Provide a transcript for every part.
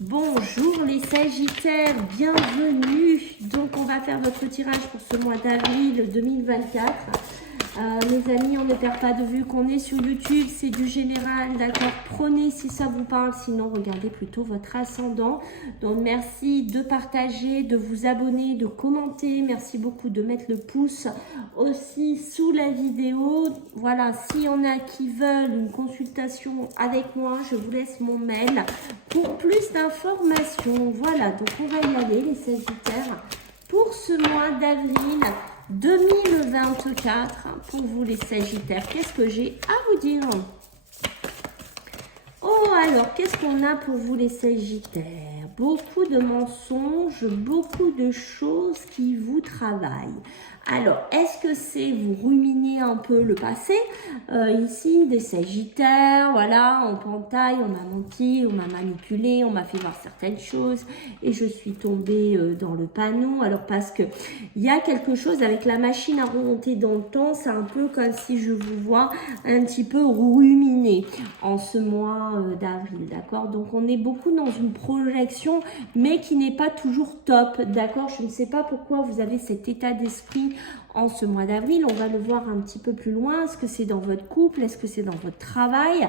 Bonjour les Sagittaires, bienvenue. Donc on va faire votre tirage pour ce mois d'avril 2024. Les amis, on ne perd pas de vue qu'on est sur YouTube, c'est du général, d'accord? Prenez si ça vous parle, sinon regardez plutôt votre ascendant. Donc merci de partager, de vous abonner, de commenter. Merci beaucoup de mettre le pouce aussi sous la vidéo. Voilà, s'il y en a qui veulent une consultation avec moi, je vous laisse mon mail pour plus d'informations. Voilà, donc on va y aller les Sagittaires pour ce mois d'avril 2024 pour vous les Sagittaires. Qu'est-ce que j'ai à vous dire? Oh, alors, qu'est-ce qu'on a pour vous les Sagittaires? Beaucoup de mensonges, beaucoup de choses qui vous travaillent. Alors, est-ce que c'est vous ruminer un peu le passé? Ici, des Sagittaires, voilà, en pentaille, on m'a menti, on m'a manipulé, on m'a fait voir certaines choses et je suis tombée dans le panneau. Alors, parce que il y a quelque chose avec la machine à remonter dans le temps, c'est un peu comme si je vous vois un petit peu ruminer en ce mois d'avril, d'accord? Donc, on est beaucoup dans une projection, mais qui n'est pas toujours top, d'accord? Je ne sais pas pourquoi vous avez cet état d'esprit en ce mois d'avril. On va le voir un petit peu plus loin. Est-ce que c'est dans votre couple? Est-ce que c'est dans votre travail?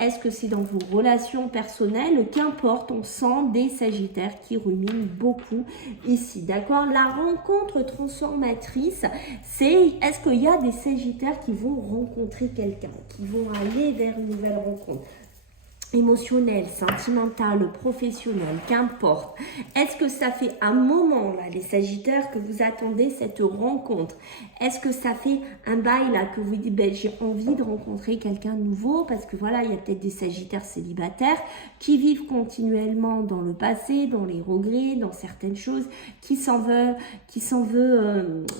Est-ce que c'est dans vos relations personnelles? Qu'importe, on sent des Sagittaires qui ruminent beaucoup ici, d'accord? La rencontre transformatrice, c'est est-ce qu'il y a des Sagittaires qui vont rencontrer quelqu'un, qui vont aller vers une nouvelle rencontre? Émotionnel, sentimental, professionnel, qu'importe. Est-ce que ça fait un moment, là, les Sagittaires, que vous attendez cette rencontre? Est-ce que ça fait un bail, là, que vous dites, ben, j'ai envie de rencontrer quelqu'un de nouveau? Parce que voilà, il y a peut-être des Sagittaires célibataires qui vivent continuellement dans le passé, dans les regrets, dans certaines choses, qui s'en veut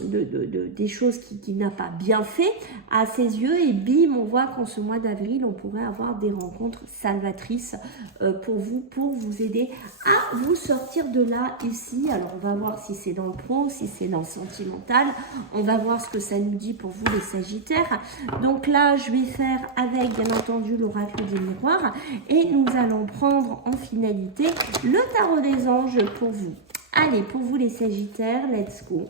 des choses qu'il n'a pas bien fait à ses yeux. Et bim, on voit qu'en ce mois d'avril, on pourrait avoir des rencontres salvatrice pour vous aider à vous sortir de là ici. Alors on va voir si c'est dans le pro, si c'est dans le sentimental, on va voir ce que ça nous dit pour vous les Sagittaires. Donc là je vais faire avec bien entendu l'oracle des miroirs et nous allons prendre en finalité le tarot des anges pour vous. Allez, pour vous les Sagittaires, let's go.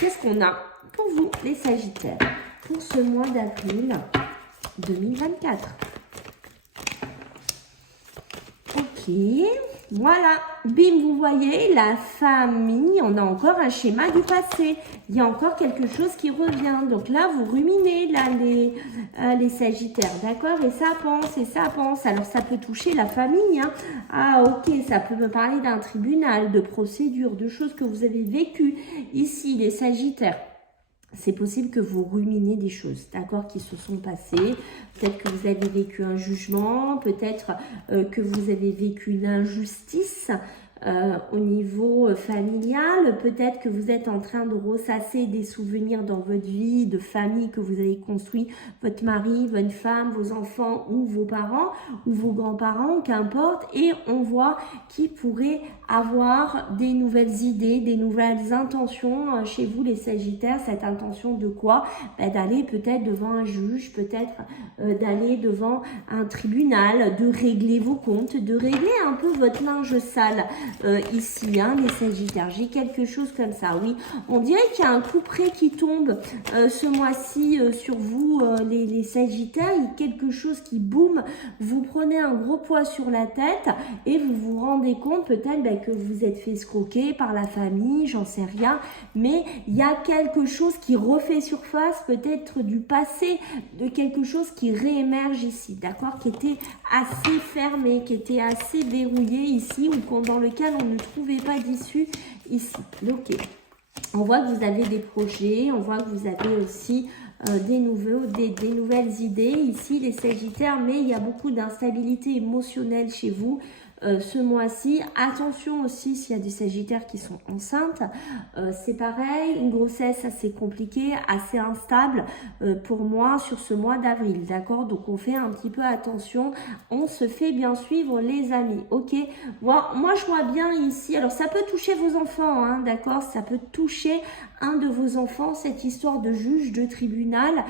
Qu'est-ce qu'on a pour vous les Sagittaires pour ce mois d'avril 2024. Ok, voilà, bim, vous voyez, la famille, on a encore un schéma du passé. Il y a encore quelque chose qui revient. Donc là, vous ruminez, là, les Sagittaires, d'accord? Et ça pense, et ça pense. Alors, ça peut toucher la famille, hein. Ah, ok, ça peut me parler d'un tribunal, de procédure, de choses que vous avez vécues ici, les Sagittaires. C'est possible que vous ruminez des choses, d'accord, qui se sont passées. Peut-être que vous avez vécu un jugement, peut-être que vous avez vécu une injustice au niveau familial. Peut-être que vous êtes en train de ressasser des souvenirs dans votre vie de famille que vous avez construit, votre mari, votre femme, vos enfants ou vos parents ou vos grands-parents, qu'importe. Et on voit qui pourrait avoir des nouvelles idées, des nouvelles intentions chez vous les Sagittaires. Cette intention de quoi? Ben, d'aller peut-être devant un juge, peut-être d'aller devant un tribunal, de régler vos comptes, de régler un peu votre linge sale ici, hein, les Sagittaires. J'ai quelque chose comme ça, oui. On dirait qu'il y a un coup près qui tombe ce mois-ci sur vous, les Sagittaires. Il y a quelque chose qui boum, vous prenez un gros poids sur la tête et vous vous rendez compte peut-être ben, que vous êtes fait escroquer par la famille, j'en sais rien, mais il y a quelque chose qui refait surface, peut-être du passé, de quelque chose qui réémerge ici, d'accord, qui était assez fermé, qui était assez verrouillé ici, ou dans lequel on ne trouvait pas d'issue ici. Ok, on voit que vous avez des projets, on voit que vous avez aussi des nouvelles idées ici, les Sagittaires, mais il y a beaucoup d'instabilité émotionnelle chez vous. ce mois-ci. Attention aussi s'il y a des Sagittaires qui sont enceintes. C'est pareil, une grossesse assez compliquée, assez instable pour moi sur ce mois d'avril. D'accord? Donc on fait un petit peu attention. On se fait bien suivre les amis. Ok? Moi je vois bien ici. Alors ça peut toucher vos enfants. Hein, d'accord? Ça peut toucher un de vos enfants, cette histoire de juge de tribunal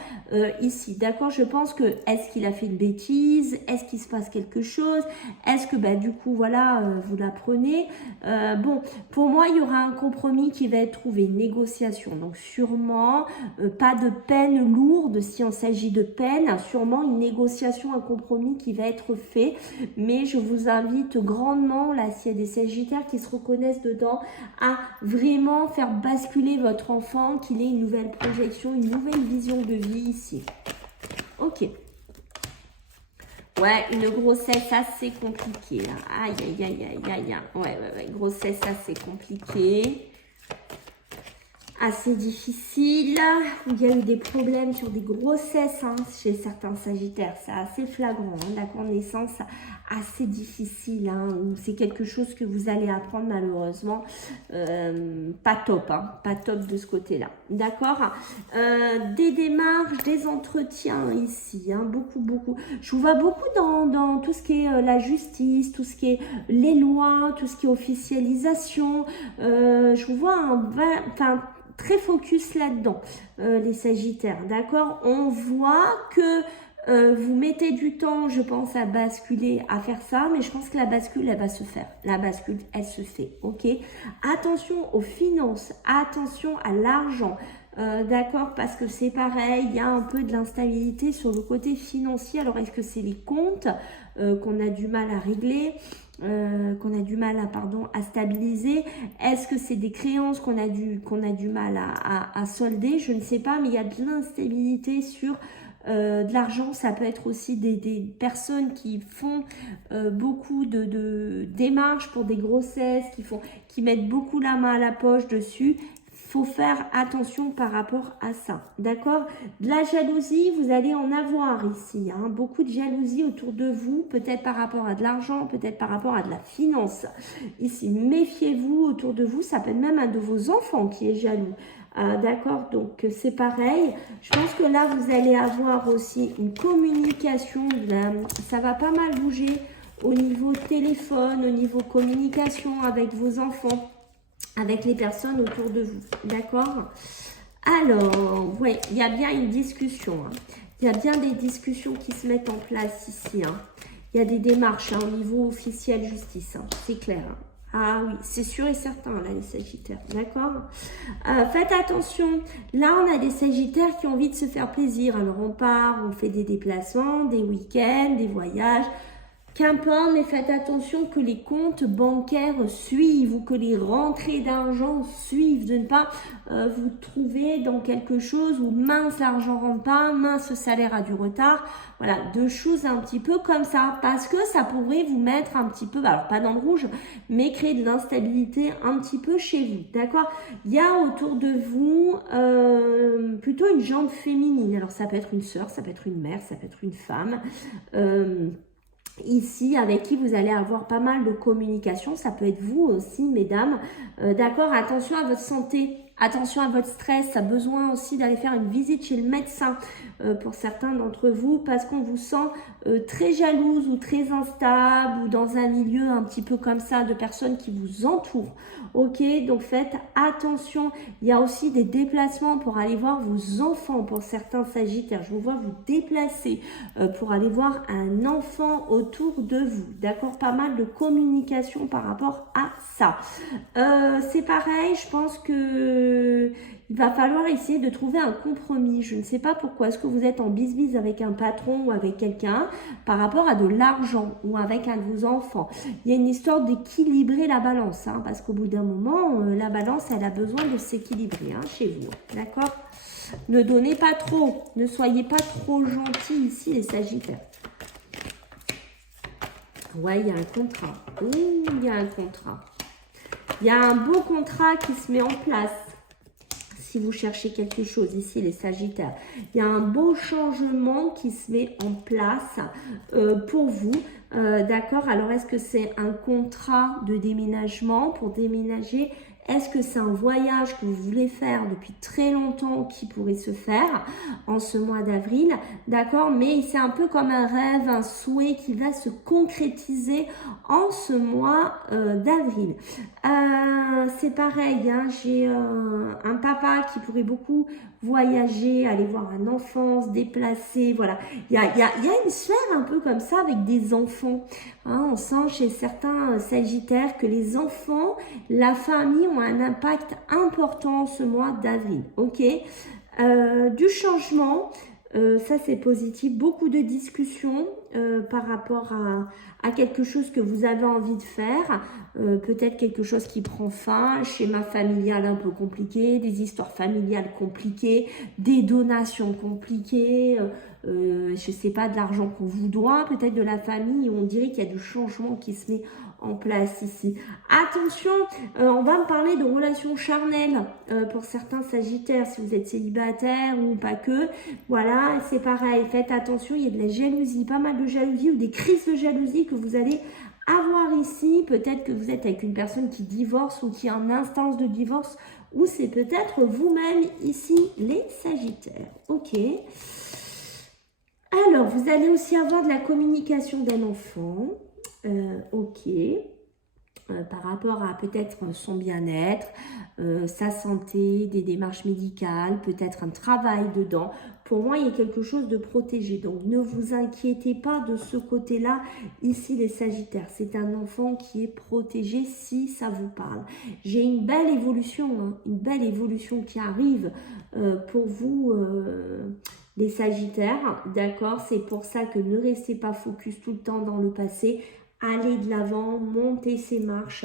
ici, d'accord? Je pense que, est-ce qu'il a fait une bêtise? Est-ce qu'il se passe quelque chose? Est-ce que, bah, du coup, voilà, vous l'apprenez? Bon, pour moi, il y aura un compromis qui va être trouvé, une négociation, donc sûrement, pas de peine lourde, si on s'agit de peine, sûrement une négociation, un compromis qui va être fait, mais je vous invite grandement, là, s'il y a des Sagittaires qui se reconnaissent dedans, à vraiment faire basculer votre enfant, qu'il ait une nouvelle projection, une nouvelle vision de vie ici. Ok. Ouais, une grossesse assez compliquée. Là. Aïe, aïe, aïe, aïe, aïe. Ouais, grossesse assez compliquée. Assez difficile. Il y a eu des problèmes sur des grossesses hein, chez certains Sagittaires. C'est assez flagrant. Hein, la connaissance assez difficile. Hein, c'est quelque chose que vous allez apprendre malheureusement. Pas top. Hein, pas top de ce côté-là. D'accord. Des démarches, des entretiens ici. Hein, beaucoup. Je vous vois beaucoup dans tout ce qui est la justice, tout ce qui est les lois, tout ce qui est officialisation. Je vous vois très focus là-dedans, les Sagittaires, d'accord? On voit que vous mettez du temps, je pense, à basculer, à faire ça, mais je pense que la bascule, elle va se faire. La bascule, elle se fait, ok? Attention aux finances, attention à l'argent, d'accord? Parce que c'est pareil, il y a un peu de l'instabilité sur le côté financier. Alors, est-ce que c'est les comptes qu'on a du mal à régler qu'on a du mal à stabiliser? Est-ce que c'est des créances qu'on a du mal à solder? Je ne sais pas, mais il y a de l'instabilité sur de l'argent. Ça peut être aussi des personnes qui font beaucoup de démarches pour des grossesses, qui mettent beaucoup la main à la poche dessus. Faut faire attention par rapport à ça, d'accord? De la jalousie, vous allez en avoir ici, hein, beaucoup de jalousie autour de vous, peut-être par rapport à de l'argent, peut-être par rapport à de la finance. Ici, méfiez-vous autour de vous, ça peut être même un de vos enfants qui est jaloux. D'accord, donc c'est pareil. Je pense que là, vous allez avoir aussi une communication, ça va pas mal bouger au niveau téléphone, au niveau communication avec vos enfants, avec les personnes autour de vous, d'accord? Alors, ouais, il y a bien une discussion, hein. Il y a bien des discussions qui se mettent en place ici, hein. Il y a des démarches hein, au niveau officiel justice, hein, c'est clair, hein. Ah oui, c'est sûr et certain, là, les Sagittaires, d'accord? Faites attention, là, on a des Sagittaires qui ont envie de se faire plaisir. Alors, on part, on fait des déplacements, des week-ends, des voyages. Qu'importe, mais faites attention que les comptes bancaires suivent ou que les rentrées d'argent suivent, de ne pas vous trouver dans quelque chose où mince l'argent rentre pas, mince le salaire a du retard. Voilà, deux choses un petit peu comme ça, parce que ça pourrait vous mettre un petit peu, alors pas dans le rouge, mais créer de l'instabilité un petit peu chez vous, d'accord? Il y a autour de vous plutôt une jambe féminine, alors ça peut être une sœur, ça peut être une mère, ça peut être une femme, ici, avec qui vous allez avoir pas mal de communication. Ça peut être vous aussi, mesdames. D'accord, attention à votre santé, attention à votre stress. Ça a besoin aussi d'aller faire une visite chez le médecin pour certains d'entre vous, parce qu'on vous sent très jalouse ou très instable ou dans un milieu un petit peu comme ça de personnes qui vous entourent. Ok, donc faites attention. Il y a aussi des déplacements pour aller voir vos enfants pour certains Sagittaires. Je vous vois vous déplacer pour aller voir un enfant autour de vous. D'accord, pas mal de communication par rapport à ça. C'est pareil, je pense que il va falloir essayer de trouver un compromis. Je ne sais pas pourquoi. Est-ce que vous êtes en bisbise avec un patron ou avec quelqu'un par rapport à de l'argent ou avec un de vos enfants? Il y a une histoire d'équilibrer la balance, hein, parce qu'au bout d'un moment, la balance, elle a besoin de s'équilibrer hein, chez vous. D'accord? Ne donnez pas trop. Ne soyez pas trop gentils ici, les Sagittaires. Ouais, il y a un contrat. Il y a un contrat. Il y a un beau contrat qui se met en place. si vous cherchez quelque chose ici, les Sagittaires. Il y a un beau changement qui se met en place pour vous. D'accord, alors est-ce que c'est un contrat de déménagement pour déménager? Est-ce que c'est un voyage que vous voulez faire depuis très longtemps qui pourrait se faire en ce mois d'avril? D'accord, mais c'est un peu comme un rêve, un souhait qui va se concrétiser en ce mois d'avril. C'est pareil, hein, j'ai un papa qui pourrait beaucoup voyager, aller voir un enfant, se déplacer, voilà. Il y a une sphère un peu comme ça avec des enfants. Hein, on sent chez certains Sagittaires que les enfants, la famille ont un impact important ce mois d'avril. Ok, du changement, ça c'est positif. Beaucoup de discussions par rapport à quelque chose que vous avez envie de faire. Peut-être quelque chose qui prend fin, schéma familial un peu compliqué, des histoires familiales compliquées, des donations compliquées, je sais pas, de l'argent qu'on vous doit, peut-être de la famille. On dirait qu'il y a du changement qui se met en place ici. Attention, on va me parler de relations charnelles pour certains Sagittaires, si vous êtes célibataire ou pas que. Voilà, c'est pareil, faites attention, il y a de la jalousie, pas mal de jalousie ou des crises de jalousie que vous allez avoir ici. Peut-être que vous êtes avec une personne qui divorce ou qui est en instance de divorce, ou c'est peut-être vous-même ici, les Sagittaires. Ok. Alors, vous allez aussi avoir de la communication d'un enfant. Ok. Par rapport à peut-être son bien-être, sa santé, des démarches médicales, peut-être un travail dedans. Pour moi, il y a quelque chose de protégé. Donc, ne vous inquiétez pas de ce côté-là. Ici, les Sagittaires, c'est un enfant qui est protégé si ça vous parle. J'ai une belle évolution, hein, une belle évolution qui arrive pour vous, les Sagittaires. D'accord, c'est pour ça que ne restez pas focus tout le temps dans le passé. Allez de l'avant, montez ces marches,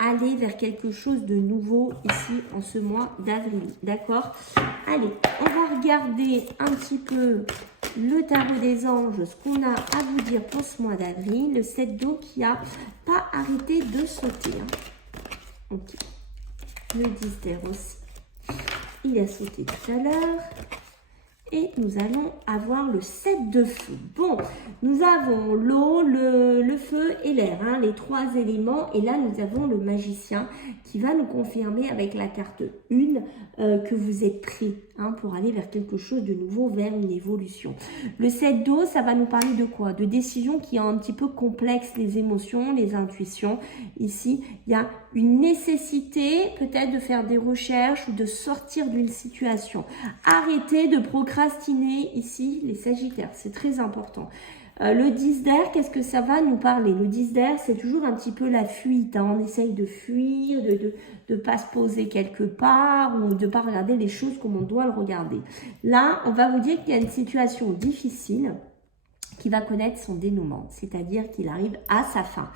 allez vers quelque chose de nouveau ici en ce mois d'avril, d'accord? Allez, on va regarder un petit peu le tarot des anges, ce qu'on a à vous dire pour ce mois d'avril. Le 7 d'eau qui a pas arrêté de sauter. Hein. Ok, le 10 d'air aussi, il a sauté tout à l'heure. Et nous allons avoir le 7 de feu. Bon, nous avons l'eau, le feu et l'air, hein, les trois éléments. Et là, nous avons le magicien qui va nous confirmer avec la carte 1 que vous êtes prêt hein, pour aller vers quelque chose de nouveau, vers une évolution. Le 7 d'eau, ça va nous parler de quoi? De décisions qui ont un petit peu complexes, les émotions, les intuitions. Ici, il y a une nécessité peut-être de faire des recherches ou de sortir d'une situation. Arrêtez de procrastiner ici, les Sagittaires, c'est très important. Le 10 d'air, qu'est-ce que ça va nous parler? Le 10 d'air, c'est toujours un petit peu la fuite. Hein. On essaye de fuir, de pas se poser quelque part ou de pas regarder les choses comme on doit le regarder. Là, on va vous dire qu'il y a une situation difficile qui va connaître son dénouement, c'est-à-dire qu'il arrive à sa fin.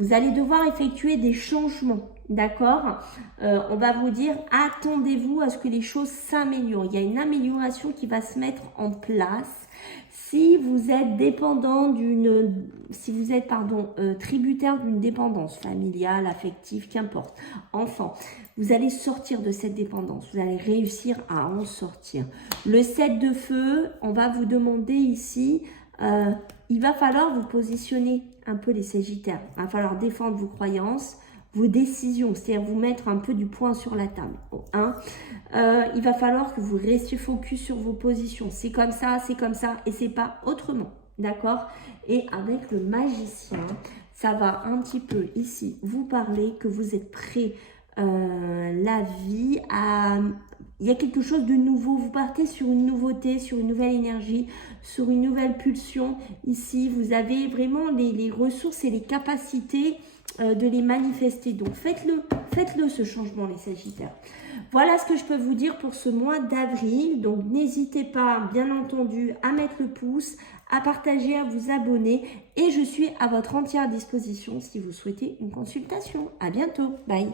Vous allez devoir effectuer des changements, d'accord? On va vous dire, attendez-vous à ce que les choses s'améliorent. Il y a une amélioration qui va se mettre en place. Si vous êtes dépendant tributaire d'une dépendance familiale, affective, qu'importe, enfant, vous allez sortir de cette dépendance, vous allez réussir à en sortir. Le 7 de feu, on va vous demander ici, il va falloir vous positionner un peu les Sagittaires, il va falloir défendre vos croyances, vos décisions, c'est-à-dire vous mettre un peu du poing sur la table. Hein. Il va falloir que vous restiez focus sur vos positions. C'est comme ça et c'est pas autrement. D'accord? Et avec le magicien, ça va un petit peu ici vous parler que vous êtes prêt la vie à... Il y a quelque chose de nouveau, vous partez sur une nouveauté, sur une nouvelle énergie, sur une nouvelle pulsion. Ici, vous avez vraiment les ressources et les capacités de les manifester. Donc, faites-le ce changement, les Sagittaires. Voilà ce que je peux vous dire pour ce mois d'avril. Donc, n'hésitez pas, bien entendu, à mettre le pouce, à partager, à vous abonner. Et je suis à votre entière disposition si vous souhaitez une consultation. À bientôt. Bye.